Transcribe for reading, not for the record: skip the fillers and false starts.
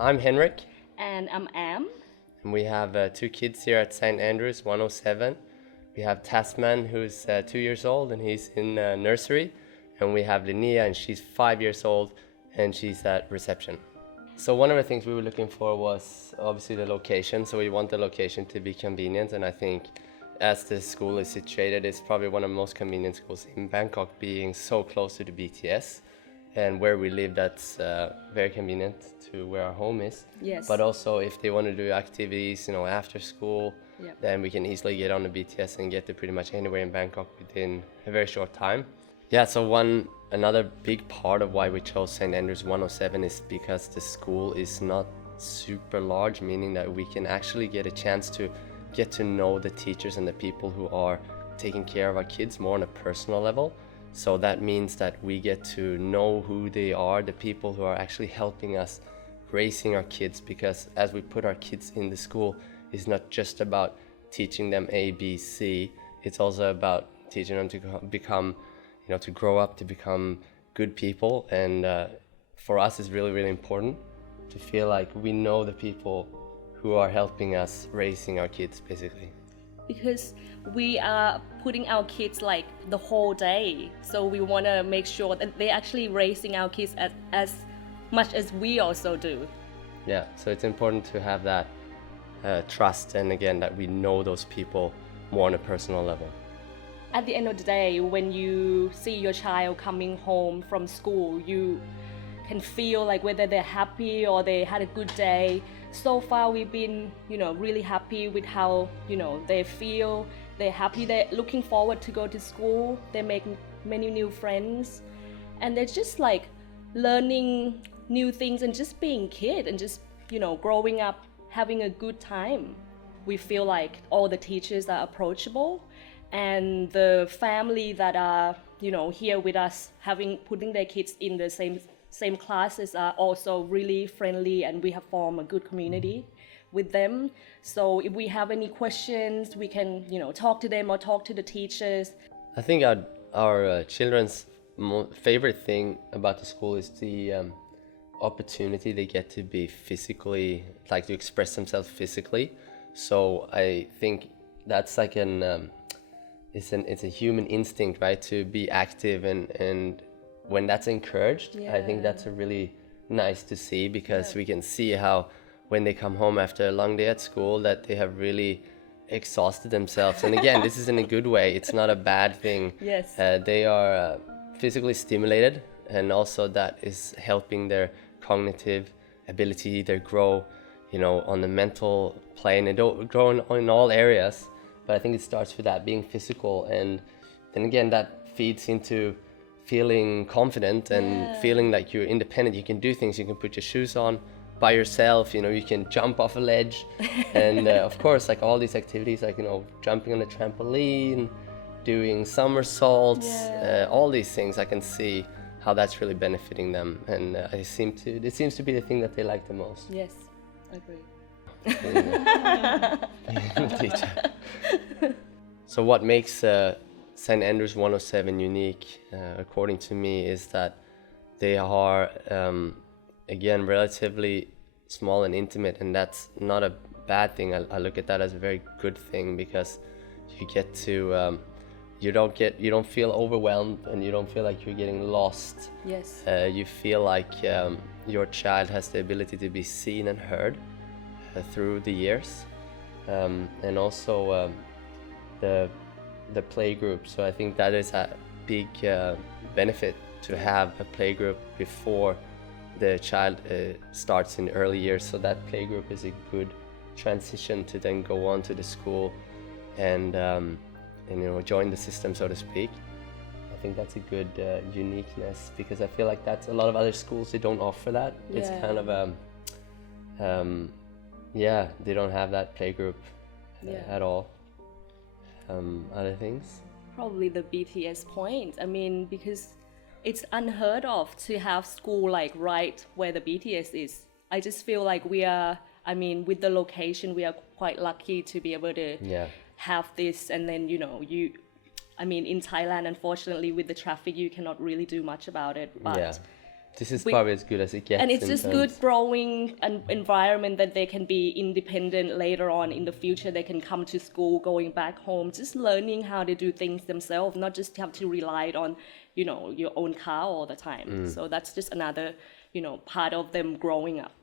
I'm Henrik, And I'm Am. and we have two kids here at St. Andrews 107. We have Tasman, who's 2 years old, and he's in nursery. And we have Linnea, and she's 5 years old, and she's at reception. So one of the things we were looking for was obviously the location. So we want the location to be convenient, and I think as the school is situated, it's probably one of the most convenient schools in Bangkok, being so close to the BTS. And where we live, that's very convenient to where our home is. Yes. But also, if they want to do activities, after school, Yep. then we can easily get on the BTS and get to pretty much anywhere in Bangkok within a very short time. Yeah, so another big part of why we chose St. Andrews 107 is because the school is not super large, meaning that we can actually get a chance to get to know the teachers and the people who are taking care of our kids more on a personal level. So that means that we get to know who they are, the people who are actually helping us raising our kids, because as we put our kids in the school, it's not just about teaching them A, B, C, it's also about teaching them to become, to grow up, to become good people. And for us, it's really, really important to feel like we know the people who are helping us raising our kids, basically. Because we are putting our kids like the whole day. So we want to make sure that they're actually raising our kids as much as we also do. Yeah, so it's important to have that trust, and again, that we know those people more on a personal level. At the end of the day, when you see your child coming home from school, you can feel like whether they're happy or they had a good day. So far, we've been, really happy with how, they feel. They're happy. They're looking forward to go to school. They make many new friends, and they're just like learning new things and just being kid and just, growing up, having a good time. We feel like all the teachers are approachable, and the family that are, here with us, putting their kids in the same classes are also really friendly, and we have formed a good community with them. So if we have any questions, we can, talk to them or talk to the teachers. I think our children's favorite thing about the school is the opportunity they get to be physically, like to express themselves physically. So I think that's like it's a human instinct, right, to be active, and when that's encouraged, I think that's a really nice to see, because we can see how when they come home after a long day at school that they have really exhausted themselves. And again, this is in a good way. It's not a bad thing. Yes. They are physically stimulated, and also that is helping their cognitive ability. They grow, on the mental plane. They don't grow in all areas, but I think it starts with that being physical, and then again that feeds into feeling confident and feeling like you're independent. You can do things. You can put your shoes on by yourself. You can jump off a ledge, and of course, like all these activities, like jumping on a trampoline, doing somersaults, all these things. I can see how that's really benefiting them, and it seems to be the thing that they like the most. Yes, I agree. Teacher. So what makes St. Andrews 107 unique, according to me, is that they are, again, relatively small and intimate, and that's not a bad thing. I look at that as a very good thing, because you get to, you don't feel overwhelmed, and you don't feel like you're getting lost. Yes. You feel like your child has the ability to be seen and heard through the years, and also the play group. So I think that is a big benefit, to have a play group before the child starts in early years. So that play group is a good transition to then go on to the school and join the system, so to speak. I think that's a good uniqueness, because I feel like that's a lot of other schools, they don't offer that. It's kind of they don't have that play group at all. Other things? Probably the BTS point. I mean, because it's unheard of to have school like right where the BTS is. I just feel like with the location, we are quite lucky to be able to have this. And then, in Thailand, unfortunately, with the traffic, you cannot really do much about it. But This is probably as good as it gets. And it's in just terms- good growing an environment that they can be independent later on in the future. They can come to school, going back home, just learning how to do things themselves, not just have to rely on, you know, your own car all the time. So that's just another, you know, part of them growing up.